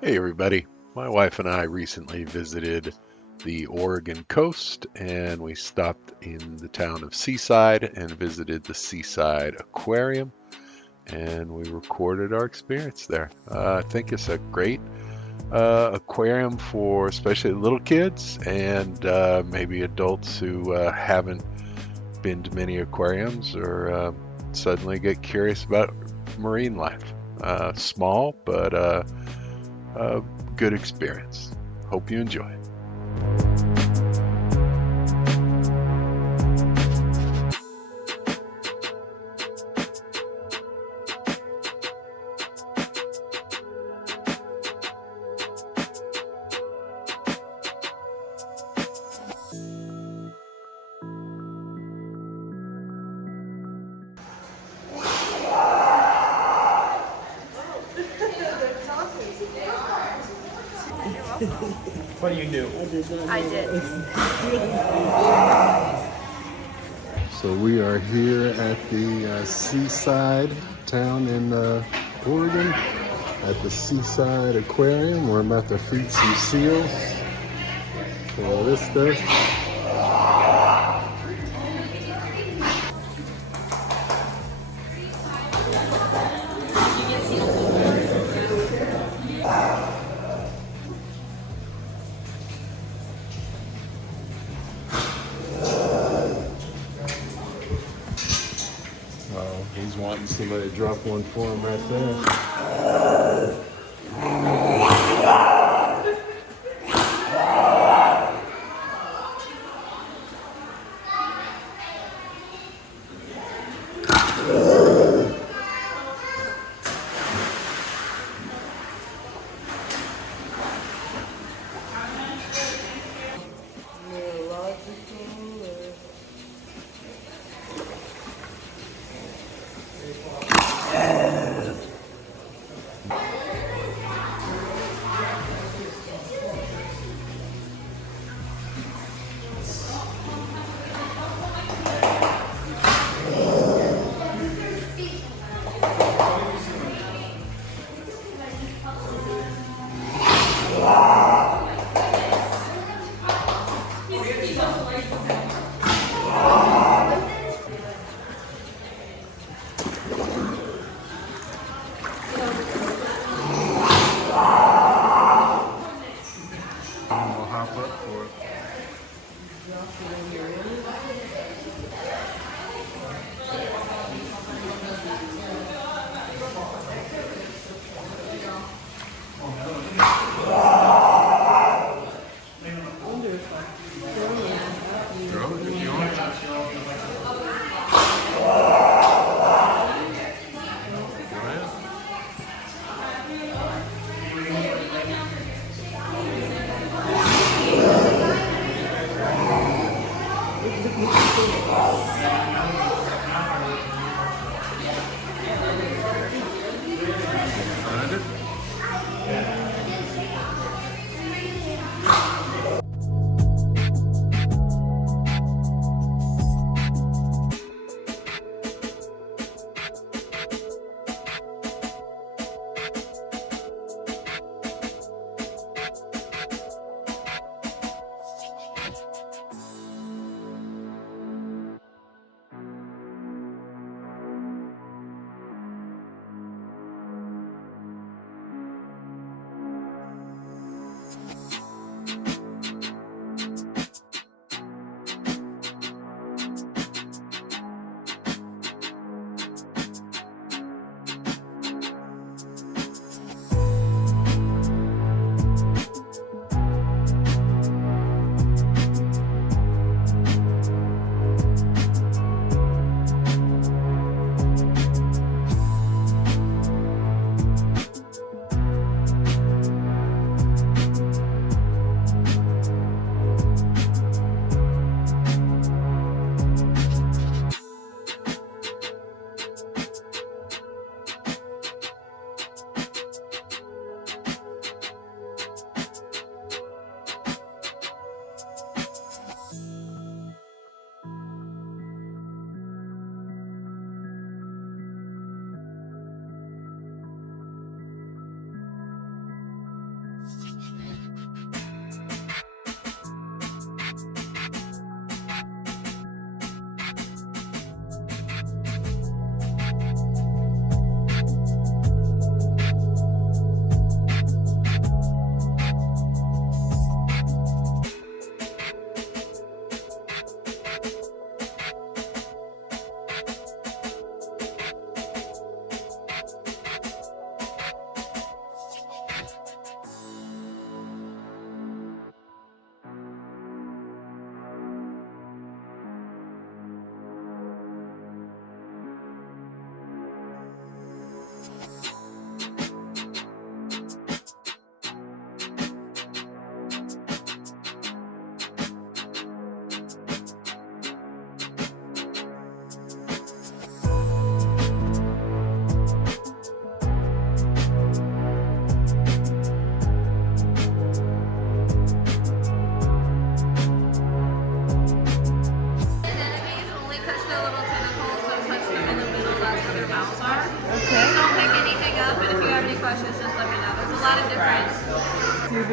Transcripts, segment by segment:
Hey everybody. My wife and I recently visited the Oregon coast and we stopped in the town of Seaside and visited the Seaside Aquarium and we recorded our experience there. I think it's a great aquarium for especially little kids and maybe adults who haven't been to many aquariums or suddenly get curious about marine life. Small, but a good experience. Hope you enjoy. What do you do? I did. So we are here at the Seaside town in Oregon at the Seaside Aquarium. We're about to feed some seals. So all this stuff. Oh, he's wanting somebody to drop one for him right there. We'll hop up for it. Throw it if you want. Go ahead. Find it.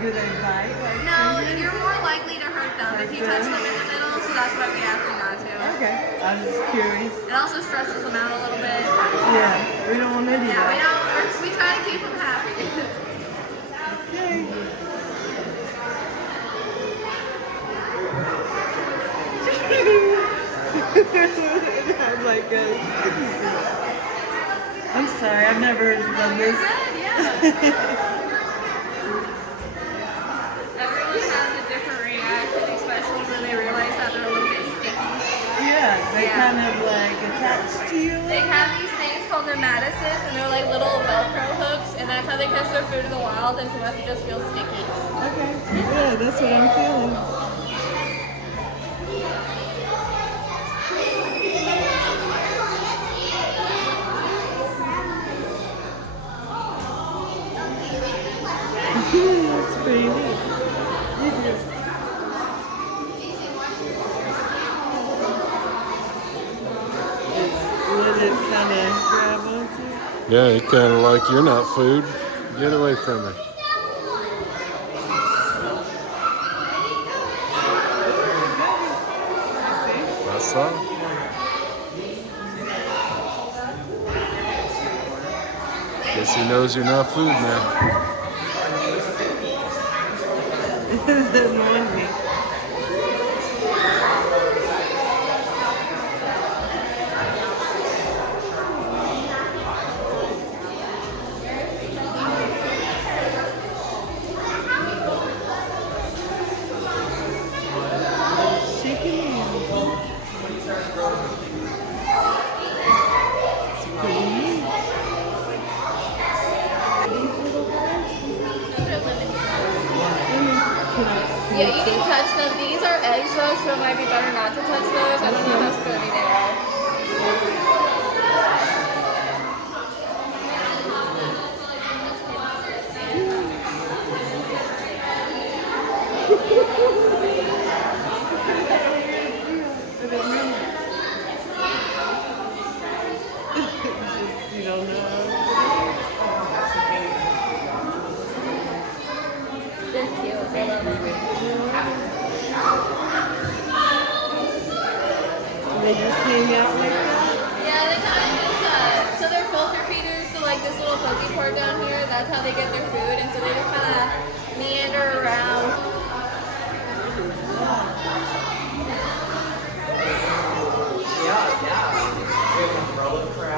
do they bite? Like No, scissors? you're more likely to hurt them if you touch them in the middle, so that's why we ask you not to. Okay, I'm just curious. It also stresses them out a little bit. Yeah, we don't want to do Yeah, that. we try to keep them happy. Okay. I'm like, I'm sorry, I've never done You're this. good, yeah. Everyone has a different reaction, especially when they realize that they're a little bit sticky. Yeah, they Yeah. kind of like attach to you. They have these things called nematocysts, and they're like little Velcro hooks, and that's how they catch their food in the wild, and sometimes it just feels sticky. Okay, yeah, that's what I'm feeling. That's pretty neat. Let it kind of grab onto. Yeah, it kind of like you're not food. Get away from her. That's all. Guess he knows you're not food now. It annoyed me. Yeah, you can touch them. These are eggs though, so it might be better not to touch those. I don't know how sturdy they are. You don't know. They're cute. I love them. They just hang out like that? Yeah, they kind of just, so they're filter feeders, so like this little pokey part down here, that's how they get their food, and so they just kind of meander around.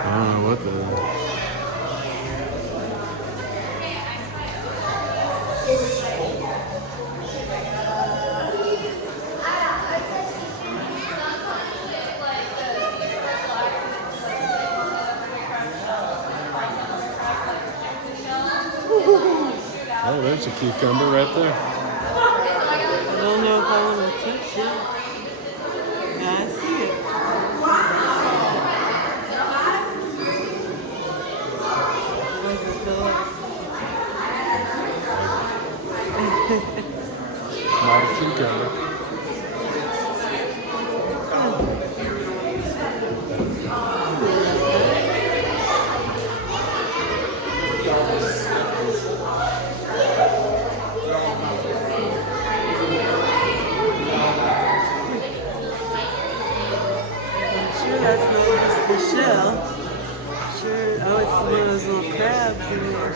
I don't know what the. Oh, there's a cucumber right there. I don't know if I want to touch it. Yeah, I see it. What does it feel like? Not a cucumber. That's not just the shell. Sure. Oh, it's one of those little crabs in there.